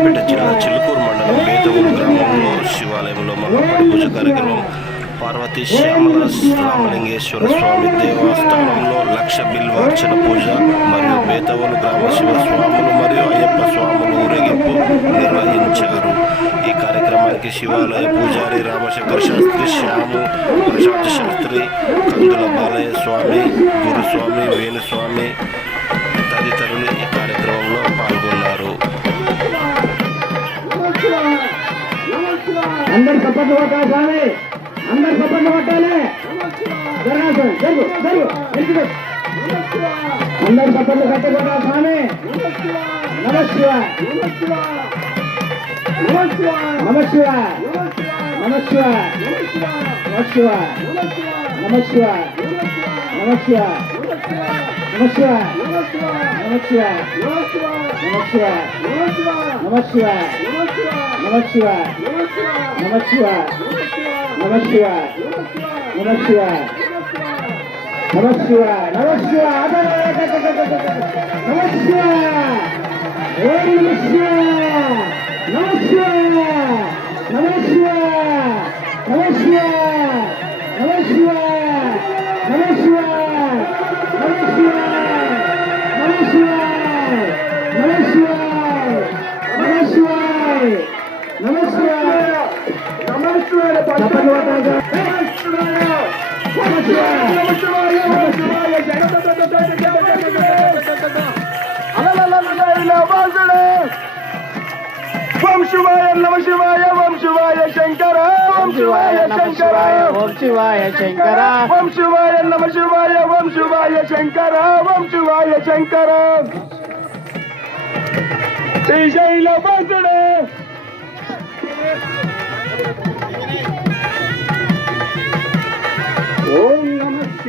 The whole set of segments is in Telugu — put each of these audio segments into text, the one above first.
సూర్యాపేట జిల్లా చిలుకూరు మండలం పేదవూరు గ్రామంలో శివాలయంలో మహాపడి పూజ కార్యక్రమం. పార్వతీ శ్యామల రామలింగేశ్వర స్వామి దేవస్థానంలో లక్ష బిల్వార్చన పూజ మరియు బేతవోలు గ్రామ శివస్వాములు మరియు అయ్యప్ప స్వాములు ఊరేగింపు నిర్వహించారు. ఈ కార్యక్రమానికి శివాలయ పూజారి రామశంకర శాస్త్రి శ్యాము ప్రశాంత్ శాస్త్రి కందుల బాలయ్య స్వామి గురుస్వామి వేణుస్వామి తదితరులు ఈ కార్యక్రమంలో పాల్గొన్నారు. అందరు సపోర్ట్ కొట్టాలి స్వామి. అందరు సపోర్ట్ కొట్టాలి. జరగాలి స్వామి జరుగు జరుగు వెనుకకు. అందరు సపోర్ట్ కట్టి కొట్టాలి స్వామి. నమ శివాయ నమ శివాయ నమ శివాయ నమ శివాయ నమ శివాయ もしあなしら?もしあなしら?もしあなしら?もしあなしら?もしあなしら?もしあなしら?もしあなしら?もしあなしら?もしあなしら?もしあなしら?もしあなしら?もしナマシワ ఓం శివాయ నమ శివాయ ఓం శివాయ శంకర ఓం శివాయ శంకర ఓం శివాయ శంకర ఓం శివాయ నమ శివాయ ఓం శివాయ శంకర ఓం శివాయ శంకర శ్రీశైల వాసుడే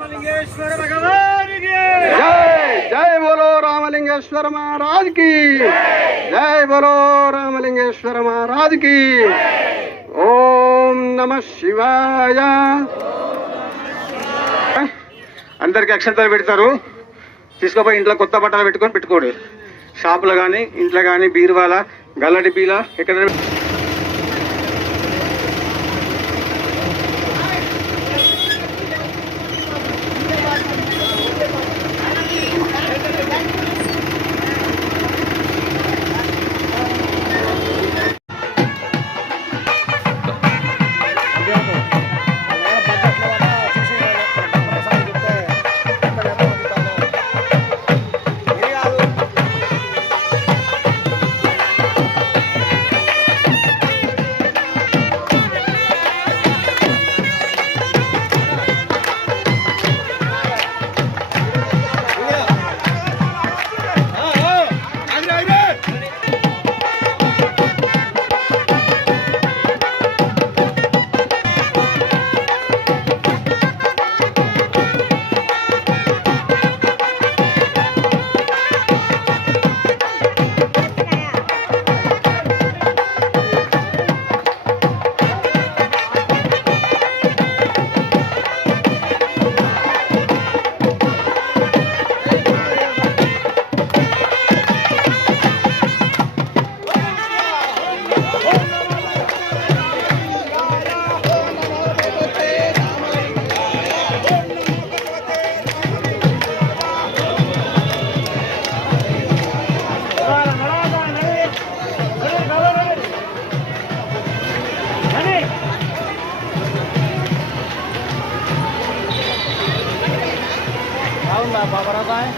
జై జై బోలో రామలింగేశ్వర మహారాజ్కి జై బోలో రామలింగేశ్వర మహారాజ్కి ఓం నమ శివాయ! అందరికి అక్షంతలు పెడతారు. తీసుకుపోయి ఇంట్లో కొత్త బట్టలు పెట్టుకొని పెట్టుకోడు. షాపులో కానీ ఇంట్లో కానీ బీరువాల గల్లడి బీల ఎక్కడ 来